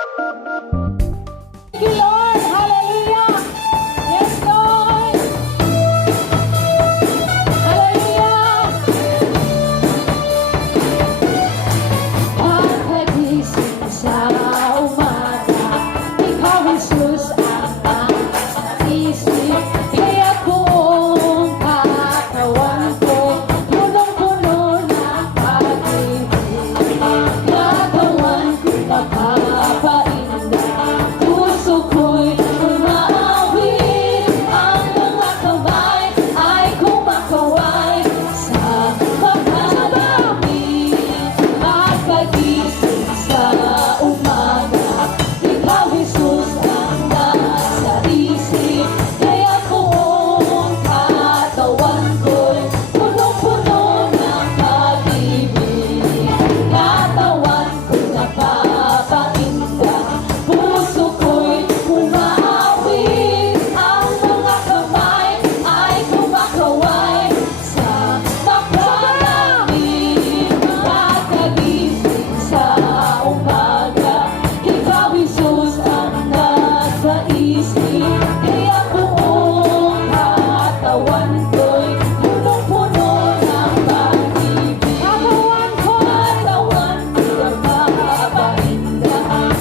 Thank you, Lord. Hallelujah. Yes, Lord. Hallelujah. Pagkagising sa umaga, Ikaw, Jesus, ang naisip. Kaya buong katawan ko, punong-puno ng pag-ibig. Katawan ko napapainda, puso ko'y umaawit. Ang mga kamay ay kumakaway sa pagkalamig. At pagising sa umaga, Ikaw, Jesus, ang nasa isip. Kaya buong katawan ko'y punong-puno ng pag-ibig. Katawan ko napapainda, puso ko'y umaawit. Ang mga kamay ay kumakaway sa pagkalamig. Pagkagising sa umaga, Ikaw, Jesus, ang nasa isip. Kaya buong katawan ko'y punong-puno ng pag-ibig. Katawan ko napapainda,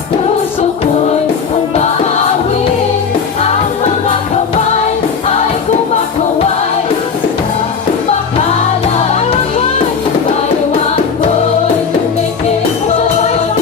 puso ko'y umaawit. Ang mga kamay ay kumakaway sa pagkalamig. Bayawang ko'y tumikipot,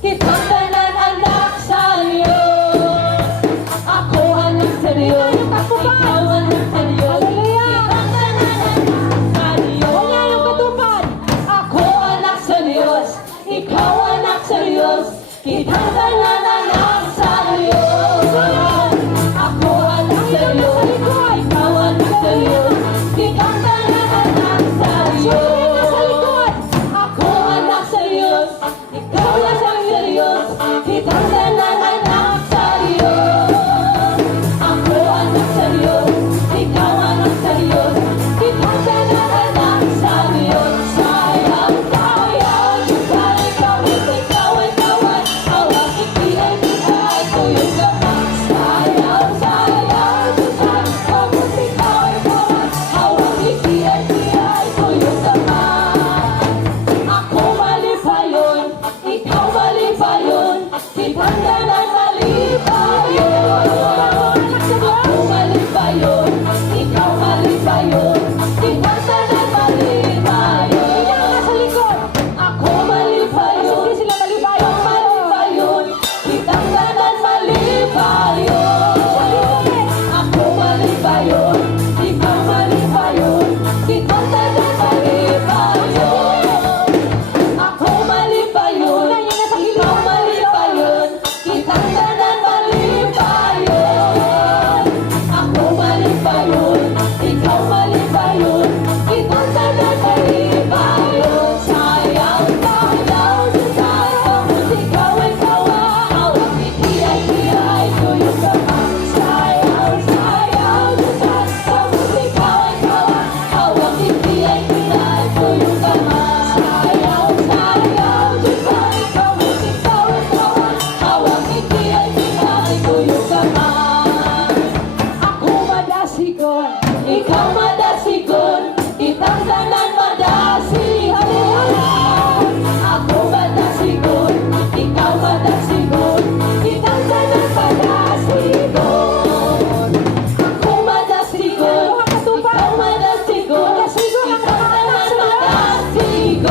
kitang tanan anak sa Diyos. Ako anak sa Diyos, ikaw anak sa Diyos. Kitang tanan anak sa Diyos. Ako anak sa Diyos, ikaw anak sa Diyos. Kitang tanan anak sa Diyos. Ako anak sa Diyos, ikaw anak sa Diyos. Kitang tanan anak sa Diyos. Ako anak sa Diyos, ikaw anak sa Diyos. Kitang tanan anak sa Diyos. Ako anak sa Diyos, ikaw anak sa Diyos. Kitang tanan anak sa Diyos. Sayang, sayang, ikaw ay kawit, ikaw ay kawan. Hawak ikiyay-iyay, tuyong gaman. Sayang, sayang, ikaw kawit, ikaw ay kawan. Hawak ikiyay-iyay, tuyong gaman. Ako mali pa yun, ikaw mali pa yun. Kitang tanan mali pa yun. Ako mali pa yun, ikaw mali pa yun. Kitang tanan mali pa yun. Ako mali pa yun, ikaw mali pa yun. Kitang tanan mali pa yun. Ako mali pa yun, ikaw mali pa yun. Kitang tanan mali pa yun. Ako mali pa yun, ikaw mali pa yun. Kitang tanan mali pa yun. Ako mali pa yun, ikaw mali pa yun. Kitang tanan mali pa yun. Sayang, sayang, sayang, ikaw ay kawa. Hawak ikiyay-iyay, tuyong gaman. Sayang, sayang, sayang, ikaw ay kawa. Hawak ikiyay-iyay, tuyong gaman. Sayang, sayang, sayang, ikaw ay kawa. Hawak ikiyay-iyay, tuyong gaman. Ako madasigon, ikaw madasigon. Kitang tanan madasigon. Ako madasigon, ikaw madasigon. Kitang tanan madasigon. Ako madasigon, ikaw madasigon. Kitang tanan madasigon.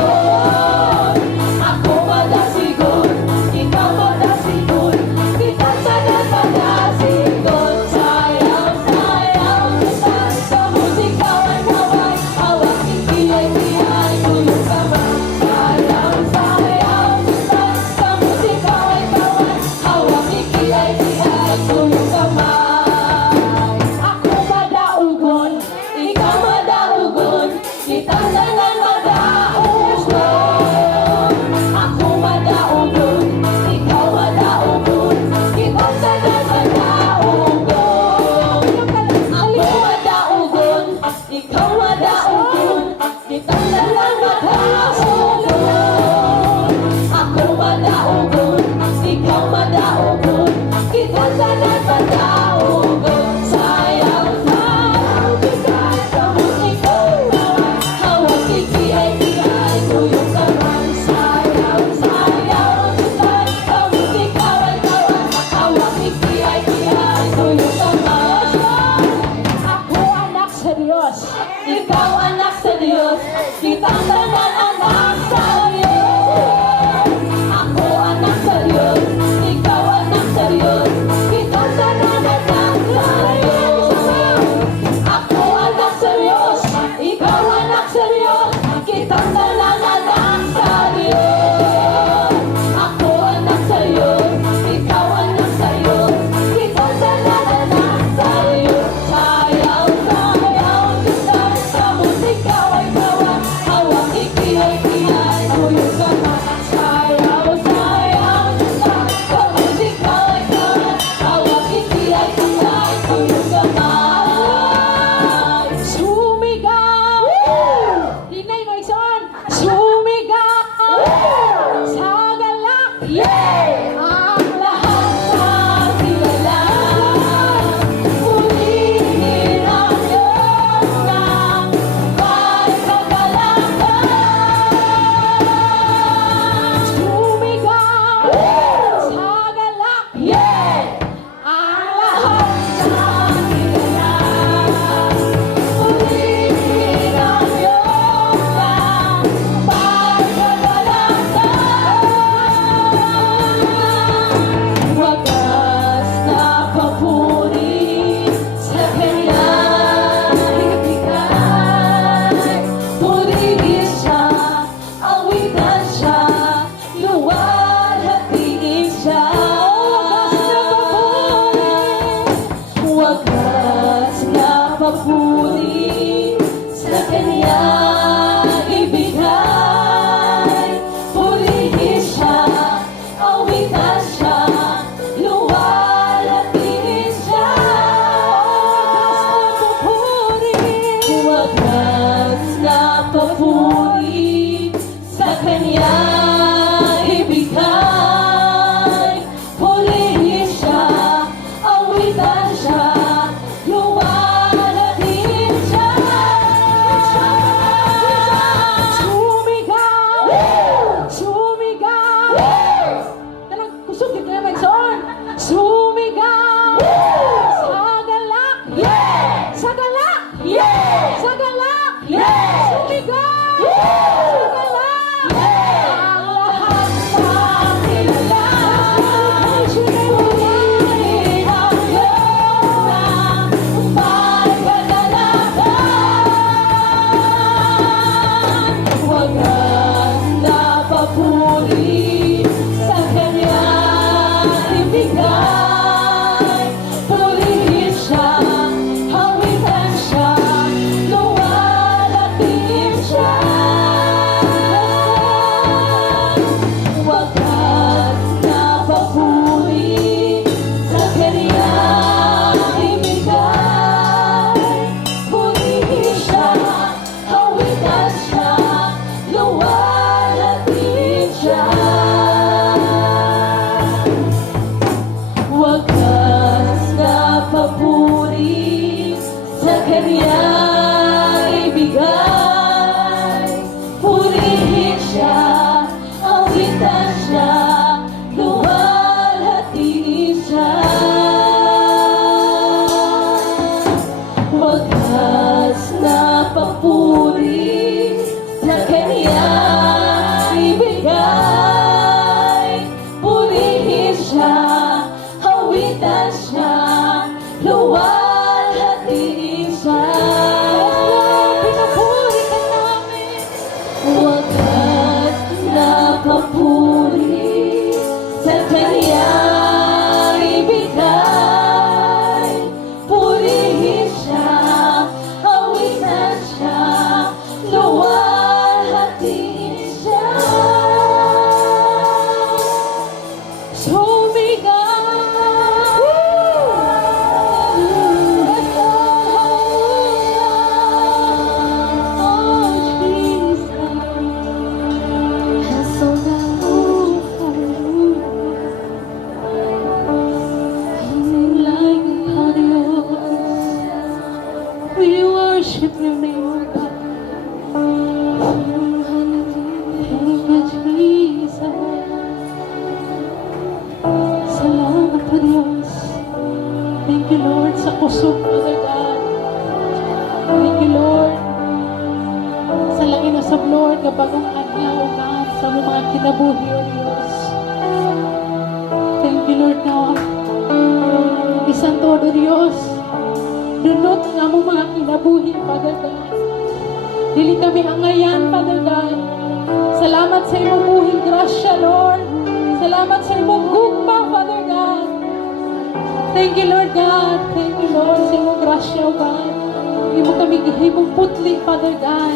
Ako madasigon, ikaw madasigon. Kitang tanan madasigon. Sayang, sayang, sayang, ikaw ay kawan. Hawak ikiyay-iyay, tuyong gaman. Sayang, sayang, sayang, ikaw ay kawan. Hawak ikiyay-iyay, tuyong gaman. Ako madaugon, ikaw madaugon. Kitang tanan madaugon. Ako madaugon, ikaw madaugon. Kitang tanan madaugon. Ako madaugon, ikaw madaugon. Kitang tanan madaugon. Ako madaugon, ikaw madaugon. Kitang tanan madaugon. Sayang, sayang, sayang, ikaw naman. Hawak ikiyay-iyay, tuyong gaman. Sayang, sayang, sayang, ikaw ay kawan. Hawak ikiyay-iyay, tuyong gaman. Ako anak sa Diyos, ikaw anak sa Diyos. Kitang tanan anak sa Diyos. Ako anak sa Diyos, ikaw anak sa Diyos. Kitang tanan anak sa Diyos. Ako anak sa Diyos, ikaw anak sa Diyos. Kitang tanan anak sa Diyos. Ako anak sa Diyos, ikaw anak sa Diyos. Kitang tanan anak sa Diyos. Sayang, sayang, sayang, ikaw ay kawan. Hawak ikiyay-iyay, tuyong gaman. Sayang, sayang, sayang, ikaw ay kawan. Hawak ikiyay-iyay, tuyong gaman. Sumigaw! Dinay mo ikson! Sumigaw! Sa galak! Ang lahat ng kilala. Purihin ang Diyos ng may kagalakan. Sumigaw! Sa galak! Ang lahat ng kilala. Purihin ang Diyos ng may kagalakan. siya, hawitan siya, luwalhatiin siya. Pinupuri ka namin, wagas na papuri sa kanyang ibigay. Purihin siya, hawitan siya, luwalhatiin siya. We worship your name, O God. Thank you, Jesus. Salamat po, Diyos. Thank you, Lord, sa kusog, Father God. Thank you, Lord, sa langin na sa Lord, kapagong adlaw, O God, sa mga kinabuhi, O Diyos. Thank you, Lord, God. Isang todo, Diyos. Dunot ang among mga kinabuhi, Father God. Dili kami angayan, Father God. Salamat sa imong buhing grasya, Lord. Salamat sa imong gugma, Father God. Thank you, Lord God. Thank you, Lord, sa imong grasya, O God. Imo kami gihimong putli, Father God.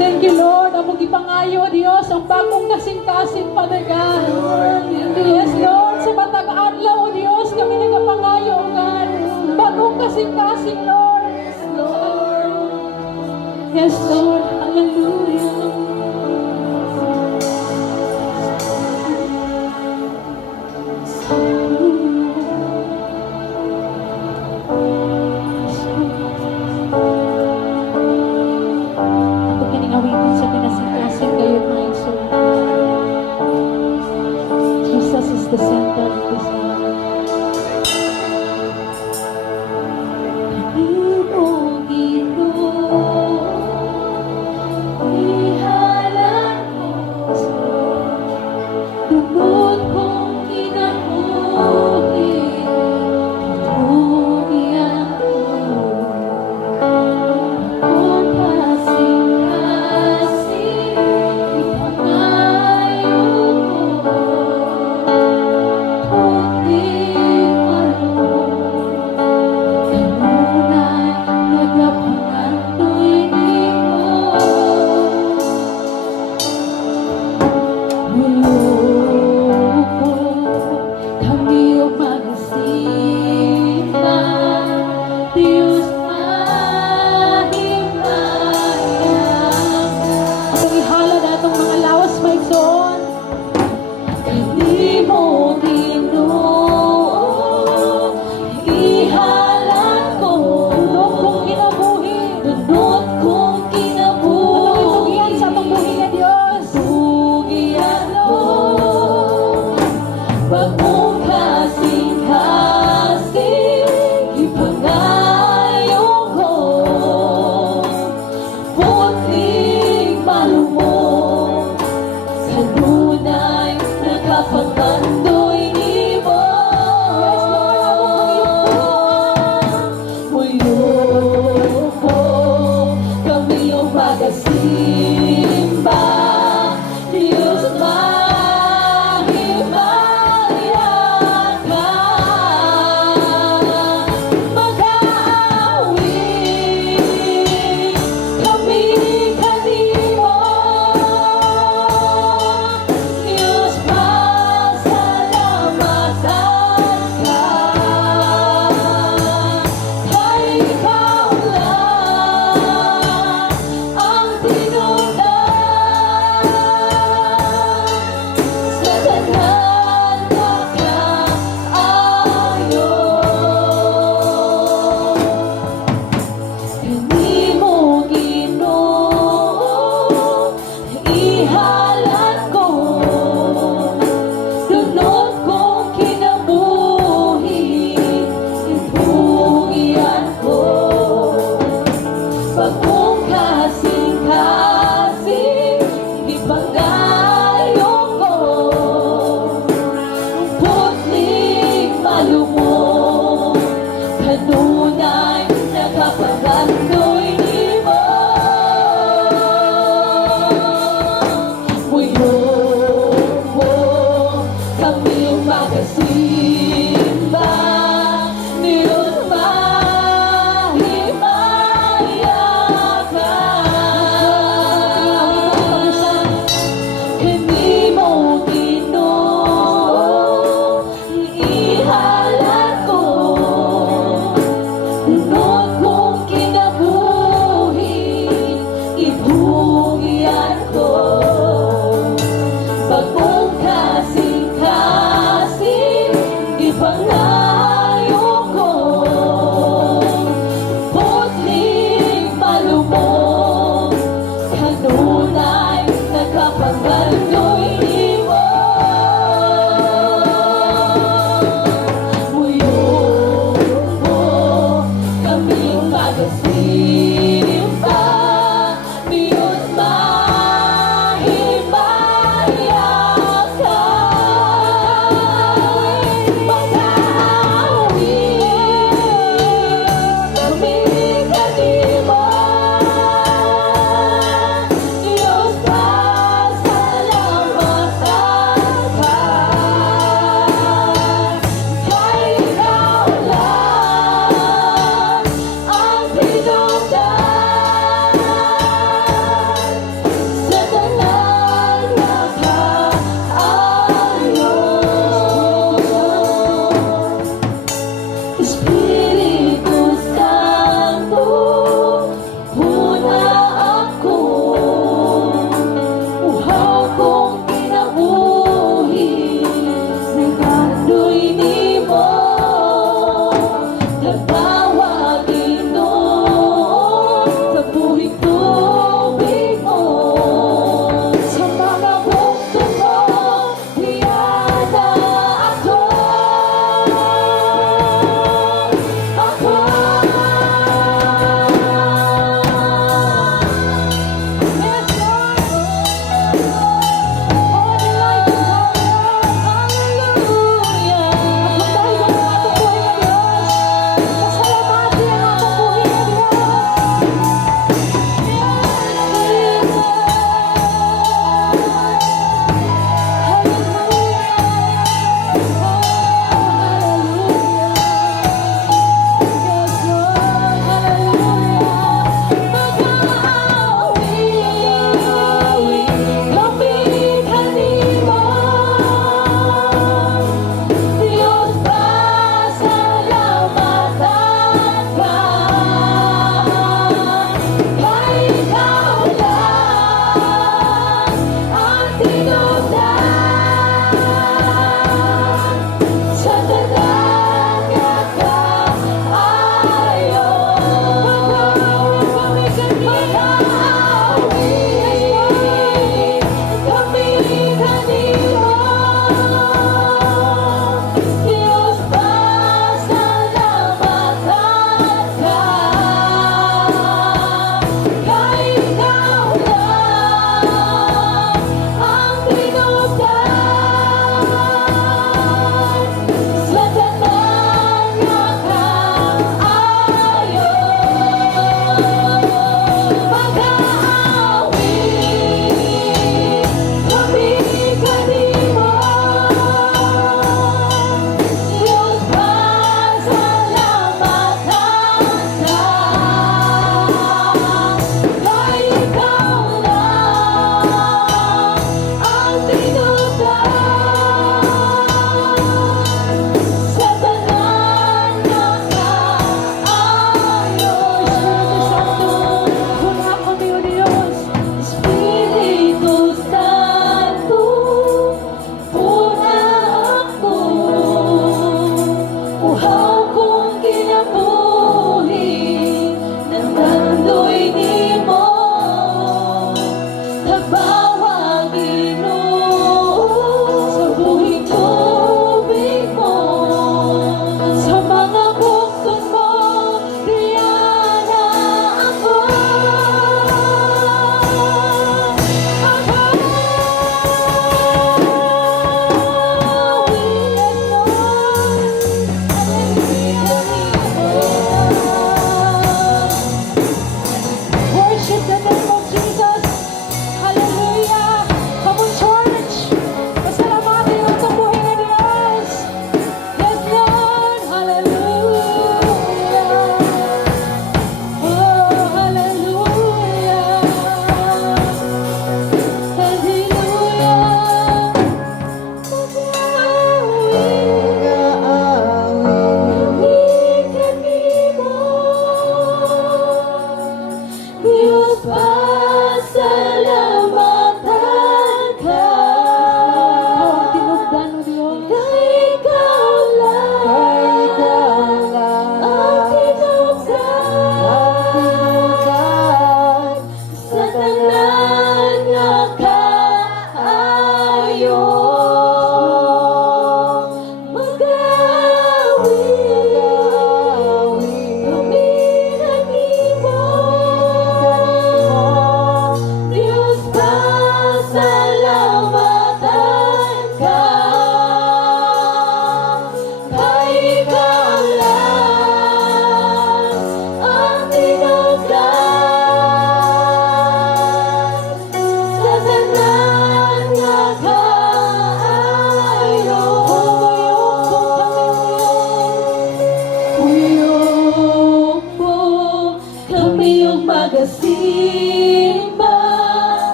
Thank you, Lord. Among gipangayo, Dios, ang bagong kasing-kasing, Father God. Yes, Lord, sa matag adlaw, Dios, kami nagapangayo, O God. Bagong kasing-kasing, Lord. Yes, Lord. Yes, Lord. Hallelujah. Ito kiningawitin sa pinasing-kasing kayo, mga iso. Jesus is the center of this life. yung magasimba Niyot mahimaya ka Kanimo Ginoo ihalat ko Unod kong kinabuhi ibugyan ko Bagong kasing-kasing, di pa nga